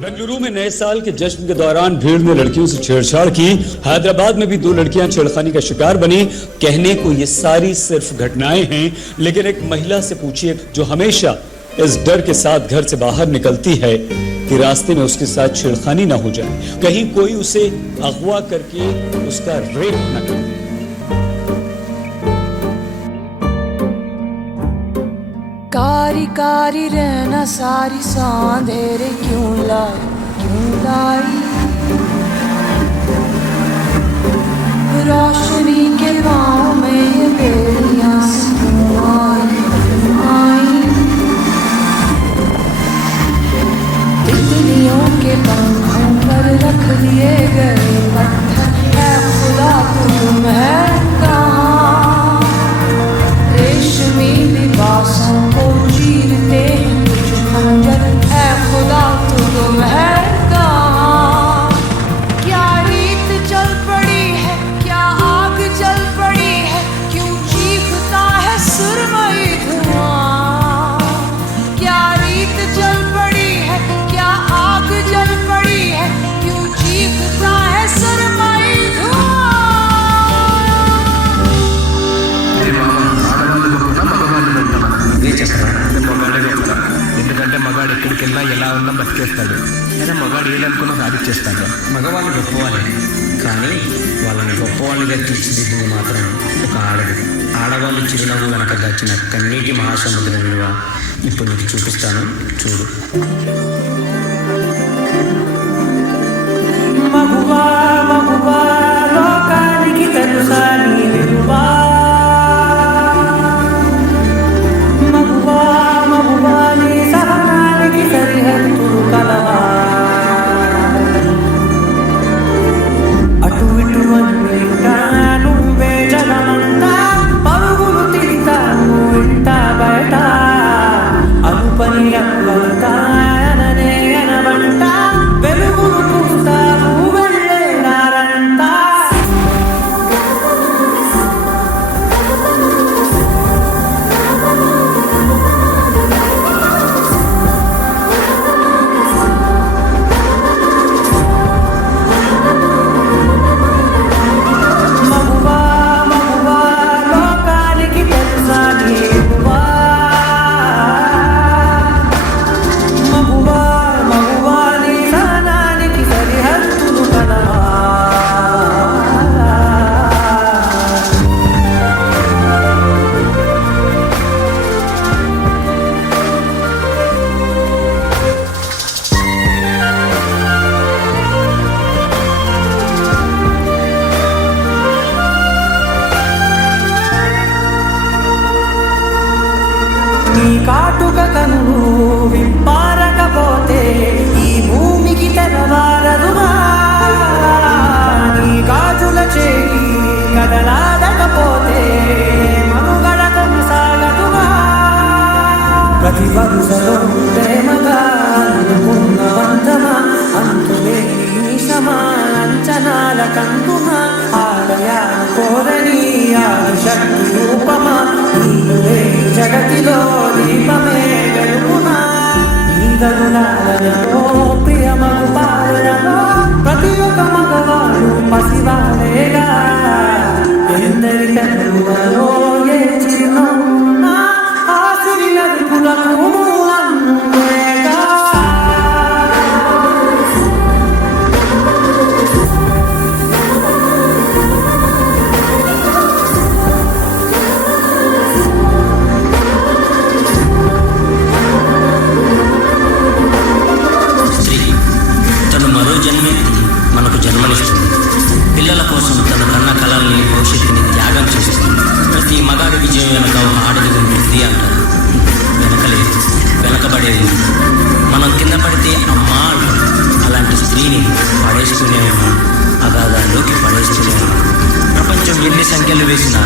बेंगलुरु में नए साल के जश्न के दौरान भीड़ ने लड़कियों से छेड़छाड़ की। हैदराबाद में भी 2 लड़कियां छेड़खानी का शिकार बनी। कहने को ये सारी सिर्फ घटनाएं हैं, लेकिन एक महिला से पूछिए जो हमेशा इस डर के साथ घर से बाहर निकलती है कि रास्ते में उसके साथ छेड़खानी ना हो जाए, कहीं कोई उसे अगवा करके उसका रेप न करे। कारी कारी रहना सारी सांधेरे क्यों लाई रोशनी के गाँव में ये बेड़ियाँ आई तितलियों के पंखों पर रख दिए गए पत्थर है खुदा तुम है कहाँ रेशमी लिबासों को चीरते कुछ खंजर है खुदा तुम है कहाँ क्या रीत चल पड़ी है क्या आग जल पड़ी है क्यों चीखता है सुरमई धुआं क्या रीत चल पड़ी है क्या आग जल पड़ी है क्यों चीखता है सुरमई धुआं ఎందుకంటే మగాడు ఎక్కడికి వెళ్ళినా ఎలా ఉన్నా బతికేస్తాడు. అయినా మగాడు ఏదనుకున్నా సాధించేస్తాడు. మగవాళ్ళు గొప్పవాళ్ళే, కానీ వాళ్ళని గొప్పవాళ్ళుగా తీర్చిదిద్దింది మాత్రం ఒక ఆడవాళ్ళు చిరునవ్వు వెనక దాచిన కన్నీటి మహాసముద్రం విలువ ఇప్పుడు నీకు చూపిస్తాను, చూడు. మగువా మగువా లోకానికి తెలుసా నీ విలువా కాటుక కనులు విప్పారకపోతే ఈ భూమికి తెరవారదుగా నీ గాజుల చేయి కదలాడకపోతే మనుగడ కొనసాగదుగా ప్రతి వరుసలో ప్రేమగా అనుకున్న వందమా అంతులేని సమాంచనాల కందుమా ఆలయాల కోరని ఆదిశక్తి రూపమా నీవే జగతిలో దీపమే వెలుగునా నీదగునాలలో ప్రియమగు పాలనలో ప్రతి ఒక్క మగవాడు పసివాడేగా ఎందరి కనులలో ఏ చిరునవ్వున్నా ఆ సిరి నలుపులకు మూలంగా పిల్లల కోసం తన కన్న కళల్ని భవిష్యత్తుని త్యాగం చేస్తుంది. ప్రతి మగాడి విజయం వెనక ఒక ఆడది ఉంటుంది అంటారు. వెనకలేదు, వెనకబడేది. మనం కింద పడితే అమ్మా అంటాం. అలాంటి స్త్రీని పడేస్తూనే ఉన్నాం, అగాధాల్లోకి పడేస్తూనే ఉన్నాం. ప్రపంచం ఎన్ని సంఖ్యలు వేసినా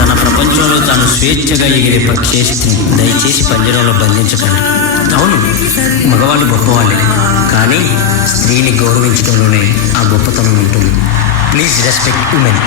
తన ప్రపంచంలో తాను స్వేచ్ఛగా ఎగిరే పక్షే స్త్రీ. దయచేసి పంజరంలో బంధించకండి. అవును, మగవాళ్ళు గొప్పవాళ్ళే, కానీ స్త్రీని గౌరవించడంలోనే ఆ గొప్పతనం ఉంటుంది. Please respect women.